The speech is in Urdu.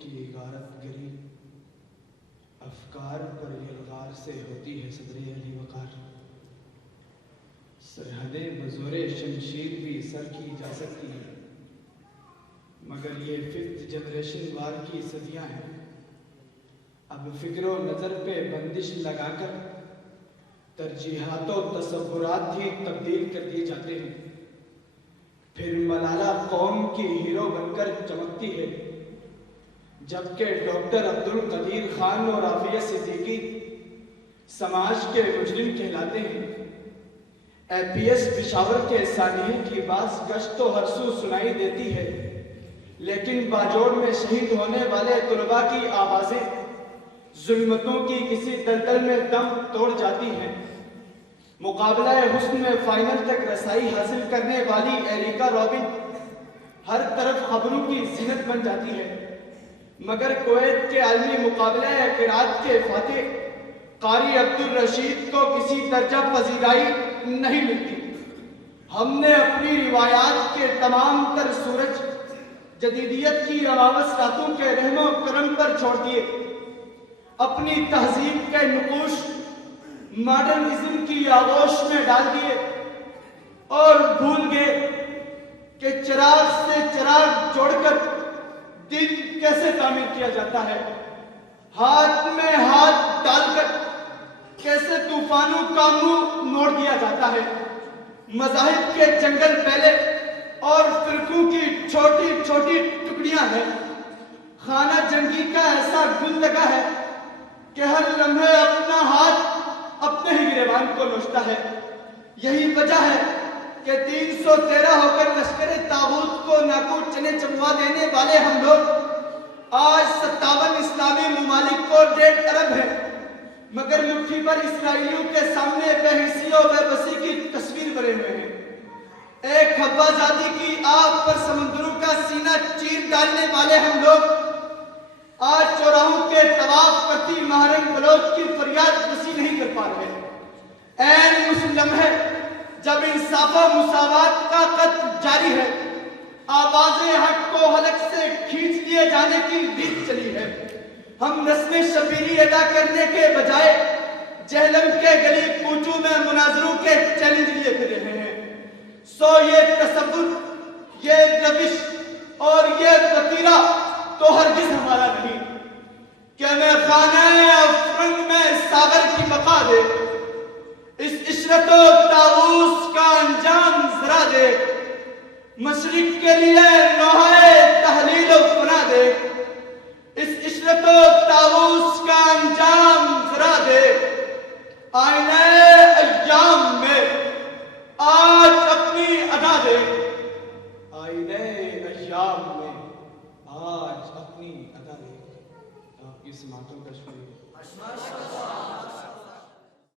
کی غارت گری، افکار پر یلغار سے ہوتی ہے صدر علی وقار۔ سرحدیں بزور شمشیر بھی سر کی جا سکتی ہیں، مگر یہ ففتھ جنریشن وار کی صدیاں ہیں۔ اب فکر و نظر پہ بندش لگا کر ترجیحات و تصورات ہی تبدیل کر دیے جاتے ہیں۔ پھر ملالہ قوم کی ہیرو بن کر چمکتی ہے، جبکہ ڈاکٹر عبدالقدیر خان اور عافیہ صدیقی سماج کے مجرم کہلاتے ہیں۔ اے پی ایس پشاور کے سانحے کی باز گشت تو ہر سو سنائی دیتی ہے، لیکن باجوڑ میں شہید ہونے والے طلباء کی آوازیں ظلمتوں کی کسی دلدل میں دم توڑ جاتی ہیں۔ مقابلہ حسن میں فائنل تک رسائی حاصل کرنے والی ایریکا رابن ہر طرف خبروں کی زینت بن جاتی ہے، مگر کویت کے عالمی مقابلہ قرات کے فاتح قاری عبدالرشید کو کسی درجہ پذیرائی نہیں ملتی۔ ہم نے اپنی روایات کے تمام تر سورج جدیدیت کی اماوس راتوں کے رحم و کرم پر چھوڑ دیے، اپنی تہذیب کے نقوش ماڈرنزم کی آغوش میں ڈال دیے، اور بھول گئے کہ چراغ سے چراغ جوڑ کر دن کیسے تعمیر کیا جاتا ہے، ہاتھ میں ہاتھ ڈال کر کیسے طوفانوں کا منہ موڑ دیا جاتا ہے۔ مذاہب کے جنگل پھیلے اور فرقوں کی چھوٹی چھوٹی ٹکڑیاں ہیں۔ خانہ جنگی کا ایسا گل لگا ہے کہ ہر لمحے اپنا ہاتھ اپنے ہی گریبان کو نوچتا ہے۔ یہی وجہ ہے کہ 313 ہو کر لشکر طاغوت کو ناکو چنے چموا دینے والے ہم لوگ آج 57 اسلامی ممالک کو 1.5 ارب ہے، مگر مٹھی پر اسرائیلیوں کے سامنے بے حسی و بے بسی کی تصویر بنے ہوئے ہیں۔ ایک حبہ زادی کی آگ پر سمندروں کا سینہ چیر ڈالنے والے ہم لوگ آج چوراہوں کے طواف کرتی مہرنگ بلوچ کی فریاد رسی نہیں کر پا رہے۔ این اس لمحے جب انصاف و مساوات کا خط جاری ہے، آواز حق کو حلق سے کھینچ لیے جانے کی ریت چلی ہے، ہم رسم شبیری ادا کرنے کے بجائے جہلم کے گلی کوچوں میں مناظروں کے چیلنج لیے پھر رہے ہیں۔ سو یہ تصور، یہ روش اور یہ وتیرہ تو ہرگز ہمارا نہیں کہ میں خانہ افرنگ میں ساغر کی بقا دے، اس عشرت و طاووس کا انجام ذرا دے، مشرق کے لیے نوحہ تحلیل و فنا دے، اس عشرت و طاووس کا انجام ذرا دے۔ آئینہ ایام میں آج اپنی ادا دے، آئینہ ایام میں آج اپنی ادا دے۔ آپ کی سماعتوں کا شکریہ۔